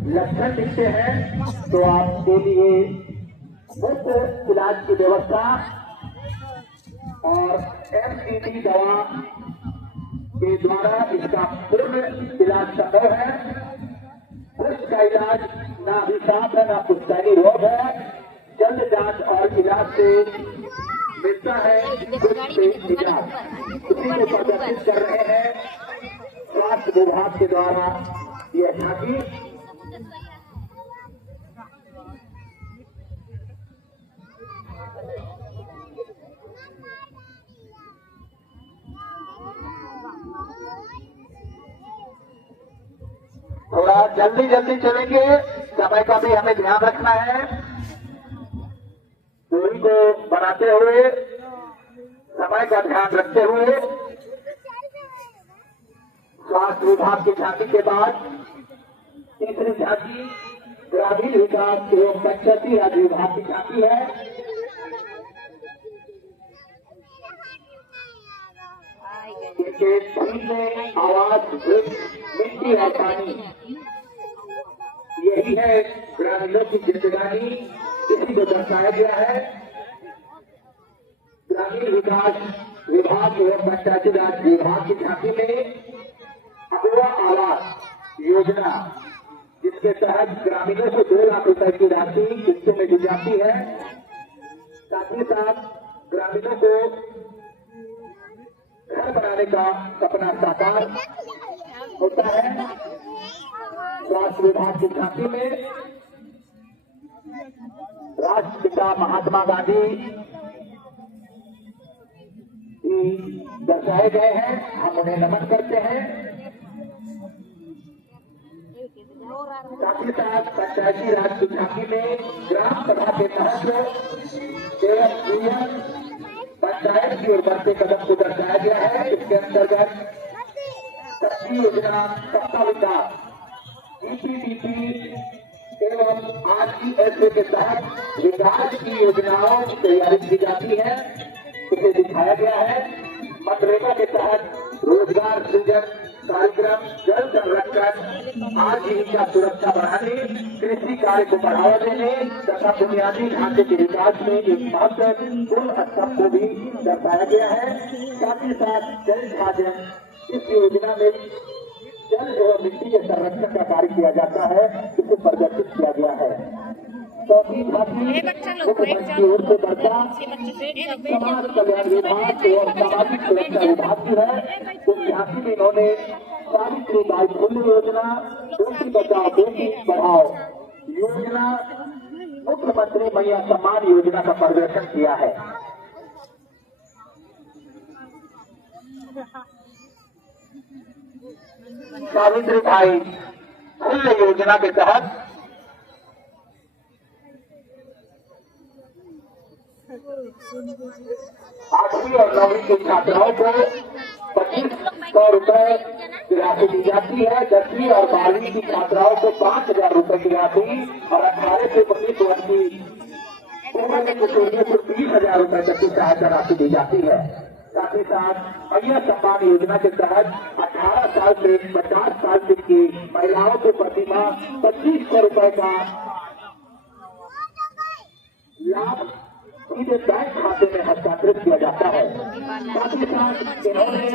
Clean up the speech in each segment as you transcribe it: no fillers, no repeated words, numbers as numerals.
लक्षण दिखते हैं तो आपके लिए मुफ्त इलाज की व्यवस्था और MCD दवा के द्वारा इसका पूर्ण इलाज संभव है। कुछ का इलाज ना अभिशाप है, ना पुश्तैनी रोग है। जल्द जांच और इलाज से मिलता है कुछ से इलाज। इसी को प्रदर्शित कर रहे हैं स्वास्थ्य विभाग के द्वारा यह झांकी। थोड़ा जल्दी जल्दी चलेंगे, समय का भी हमें ध्यान रखना है। दूरी को बनाते हुए, समय का ध्यान रखते हुए स्वास्थ्य विभाग की झांकी के बाद तीसरी झांकी ग्रामीण विकास एवं पंचायती राज विभाग की झांकी है। इनके थीम में आवाज, मिट्टी और पानी, यही है ग्रामीणों की जिंदगानी, इसी को दर्शाया गया है। ग्रामीण विकास विभाग एवं पंचायती राज विभाग की झांकी में अगवा आवास योजना, जिसके तहत ग्रामीणों को 2 लाख रुपए की राशि किस्तों में दी जाती है। साथ ही साथ ग्रामीणों को घर बनाने का सपना साकार होता है। स्वास्थ्य विभाग की झांकी में राष्ट्रपिता महात्मा गांधी दर्शाए गए हैं, हम उन्हें नमन करते हैं। साथ ही साथ पंचायती राज की झांकी में ग्राम सभा के तहत पंचायत की ओर बढ़ते कदम को दर्शाया गया है। इसके अंतर्गत सबकी योजना, सबका विकास, EPDP एवं RESA के तहत विकास की योजनाओं की तैयारी की जाती है, इसे दिखाया गया है। मनरेगा के तहत रोजगार सृजन कार्यक्रम, जल संरक्षण, आजीविका सुरक्षा बढ़ाने, कृषि कार्य को बढ़ावा देने तथा बुनियादी ढांचे के विकास में एक महत्वपूर्ण स्तंभ को भी दर्शाया गया है। साथ ही साथ जल विभाजन, इस योजना में जल एवं मिट्टी के संरक्षण का कार्य किया जाता है, इसे प्रदर्शित किया गया है। चौथी झांकी मुख्यमंत्री की ओर से बढ़ता समाज कल्याण विभाग एवं सामाजिक सुरक्षा विभाग की है। तो झांकी में इन्होंने सावित्री बाई फुले योजना, बेटी बचाओ बेटी पढ़ाओ योजना, मुख्यमंत्री मैया सम्मान योजना का प्रदर्शन किया है। सावित्री बाई फुले योजना के तहत 8वीं और 9वीं की छात्राओं को 2500 रुपए की राशि दी जाती है। 10वीं और 12वीं की छात्राओं को 5000 रुपए की राशि और 18 से 19 वर्ष की उम्र के किशोरियों को 30,000 रुपए तक की सहायता राशि दी जाती है। साथ ही साथ मैया सम्मान योजना के तहत 18 साल से 50 साल तक की महिलाओं को प्रति माह 2500 रुपए का लाभ सीधे बैंक खाते में हस्तांतरित किया जाता है। साथ ही साथ इन्होंने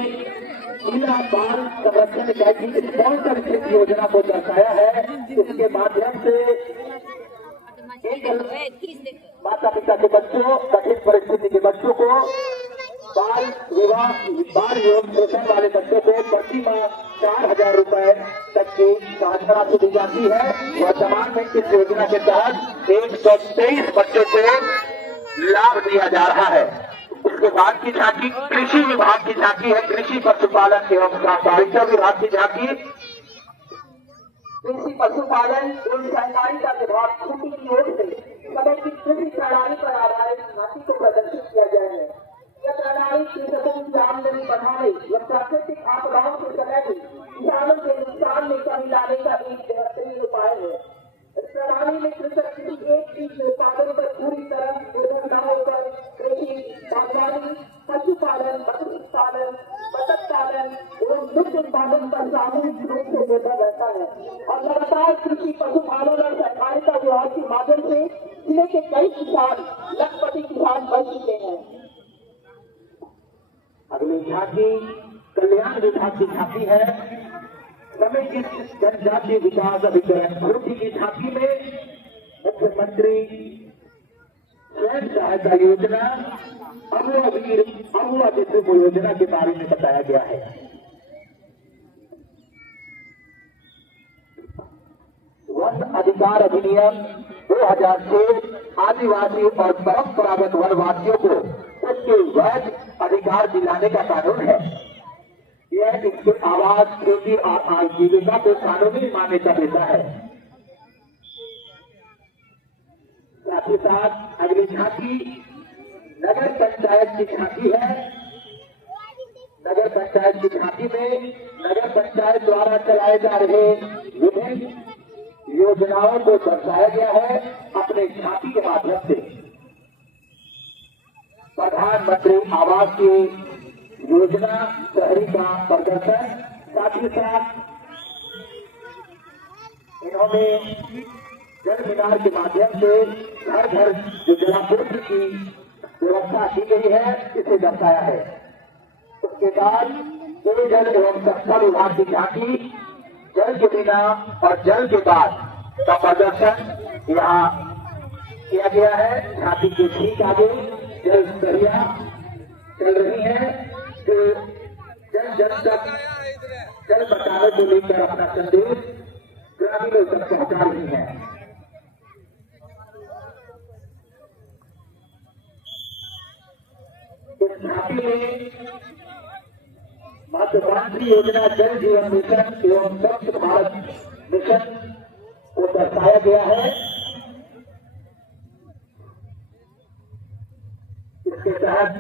जिला बाल संरक्षण इकाई की स्पॉन्सरशिप योजना को दर्शाया है। इसके माध्यम से माता पिता के बच्चों, कठिन परिस्थिति के बच्चों को, बाल विवाह, बाल यौन शोषण वाले बच्चों को प्रति माह 4000 रुपए तक की सहायता राशि दी जाती है। वर्तमान में इस योजना के तहत 123 बच्चों को लाभ दिया जा रहा है। उसके बाद की झांकी कृषि विभाग की झांकी है। कृषि पशुपालन एवं सहकारिता विभाग की झांकी कृषि पशुपालन एवं सहकारिता विभाग खूंटी की ओर से समय की कृषि प्रणाली पर आधारित झांकी को प्रदर्शित किया गया है। यह प्रणाली कृषकों की आमदनी बढ़ाने व प्राकृतिक आपदाओं के समय में किसानों के नुकसान में कमी लाने का एक बेहतरीन उपाय है। इस प्रणाली में कृषक किसी एक चीज के उत्पादन पर पूरी तरह निर्भर न होकर कृषि, बागवानी, पशुपालन, मत्स्य पालन, मत्स्य पालन एवं दुग्ध उत्पादन पर सामूहिक रूप से निर्भर रहता है और लगातार कृषि कृषि पशुपालन और सहकारिता विभाग के माध्यम से जिले के कई किसान लखपति किसान बन चुके हैं। अगली झांकी कल्याण विभाग की झांकी है। समेकित जनजातीय विकास अभिकरण भर्ती की झांकी में मुख्यमंत्री स्वयं सहायता योजना अगुआ वीर अगुआ नेतृत्व योजना के बारे में बताया गया है। वन अधिकार अधिनियम 2006 आदिवासी और परंपरागत वनवासियों को उसके वैध अधिकार दिलाने का कानून है। यह इसके आवास, खेती और आजीविका को कानूनी मान्यता देता है। साथ ही साथ अगली झांकी नगर पंचायत की झांकी है। नगर पंचायत की झांकी में नगर पंचायत द्वारा चलाए जा रहे विभिन्न योजनाओं को दर्शाया गया है अपने झांकी के माध्यम से। प्रधानमंत्री आवास की योजना शहरी का प्रदर्शन, साथ ही साथ इन्होंने जल मीनार के माध्यम से घर घर जो जलापूर्ति की व्यवस्था की गई है इसे दर्शाया है। उसके बाद पेयजल एवं स्वच्छता विभाग की झांकी जल के बिना और जल के बाद का प्रदर्शन यहाँ किया गया है। झांकी के ठीक आगे जल दरिया चल रही है जो जन जन तक जल बचाने को लेकर अपना संदेश ग्रामीणों तक पहुंचा रही है। इस झांकी में महत्वाकांक्षी योजना जल जीवन मिशन एवं स्वच्छ भारत मिशन को दर्शाया गया है। इसके तहत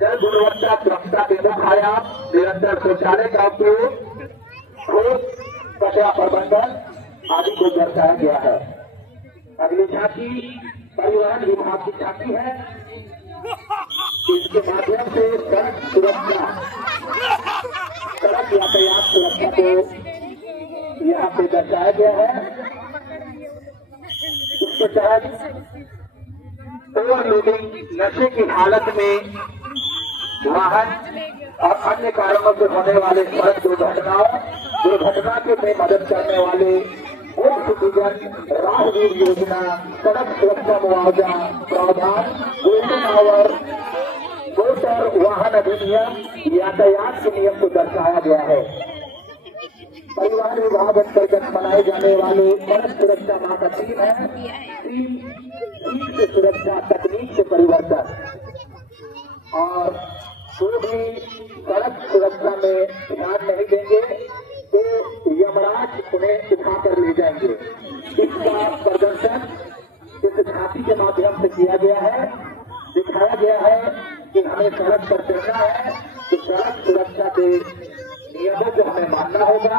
जल गुणवत्ता सुरक्षा के मुख्य आयाम निरंतर शौचालय का उपयोग, ठोस कचरा प्रबंधन आदि को दर्शाया गया है। अगली झांकी परिवहन विभाग की झांकी है। इसके माध्यम से सड़क सुरक्षा, सड़क यातायात सुरक्षा को यहाँ पे दर्शाया गया है। इसके तहत ओवरलोडिंग, नशे की हालत में वाहन और अन्य कारणों से होने वाले सड़क दुर्घटना के में मदद करने वाले सिटीजन राहगीर योजना, सड़क सुरक्षा मुआवजा प्रावधान, गोल्डन आवर, मोटर वाहन अधिनियम, यातायात के नियम को दर्शाया गया है। परिवहन विभाग अंतर्गत बनाए जाने वाले सड़क सुरक्षा माह का थीम है सीट से सुरक्षा, तकनीक से परिवर्तन। और जो भी सड़क सुरक्षा में ध्यान नहीं देंगे तो यमराज उन्हें उठाकर ले जाएंगे। इसका प्रदर्शन इस झांकी के माध्यम से किया गया है। दिखाया गया है कि हमें सड़क पर चलना है तो सड़क सुरक्षा के नियमों को हमें मानना होगा।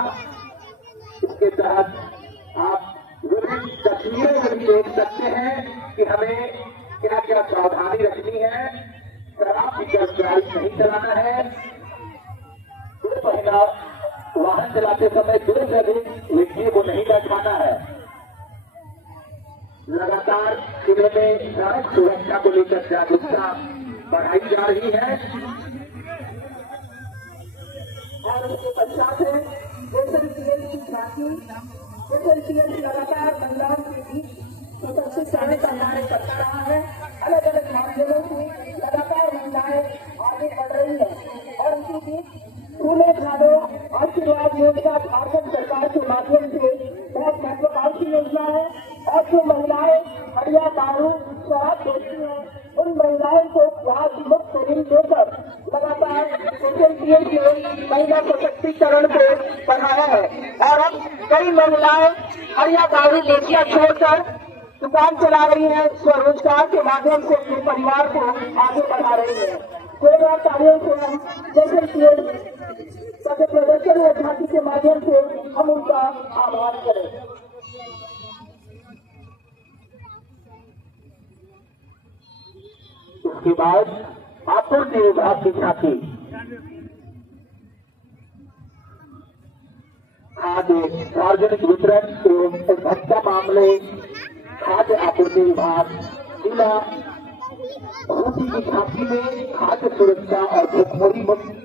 इसके तहत आप विभिन्न तस्वीरों में भी देख सकते हैं कि हमें क्या क्या सावधानी रखनी है। शराब पीकर गाड़ी नहीं चलाना है। दो पहिया वाहन चलाते समय 2 से अधिक व्यक्तियों को नहीं बैठाना है। लगातार जिले में सड़क सुरक्षा को लेकर जागरूकता बढ़ाई जा रही है। और उसके पश्चात है एसएलसीएल की झांकी। एसएलसीएल लगातार महिलाओं के बीच सुरक्षित रहने का कार्य करता रहा है। अलग अलग माध्यमों से लगातार महिलाएं आगे बढ़ रही है। और इसी बीच फूले खादो आशीर्वाद योजना झारखंड सरकार के माध्यम से बहुत महत्वाकांक्षी योजना है। और जो महिलाएं हड़िया दारू शराब बेचती हैं उन महिलाओं को ब्याज मुक्त ऋण देकर लगातार एसएलसीएल ने महिला सशक्तिकरण को बढ़ाया है। और अब कई महिलाएं हड़िया दारू बेचना छोड़कर दुकान चला रही है, स्वरोजगार के माध्यम से अपने परिवार को आगे बढ़ा रही है। जोरदार तालियों से हम एसएलसीएल के प्रदर्शन और झांकी के माध्यम से हम उनका आभार करें। उसके बाद आपूर्ति विभाग की झांकी खाद्य सार्वजनिक वितरण एवं भत्ता मामले, खाद्य आपूर्ति विभाग, जिला भूमि की छापी में खाद्य सुरक्षा और भुखमरी मुक्त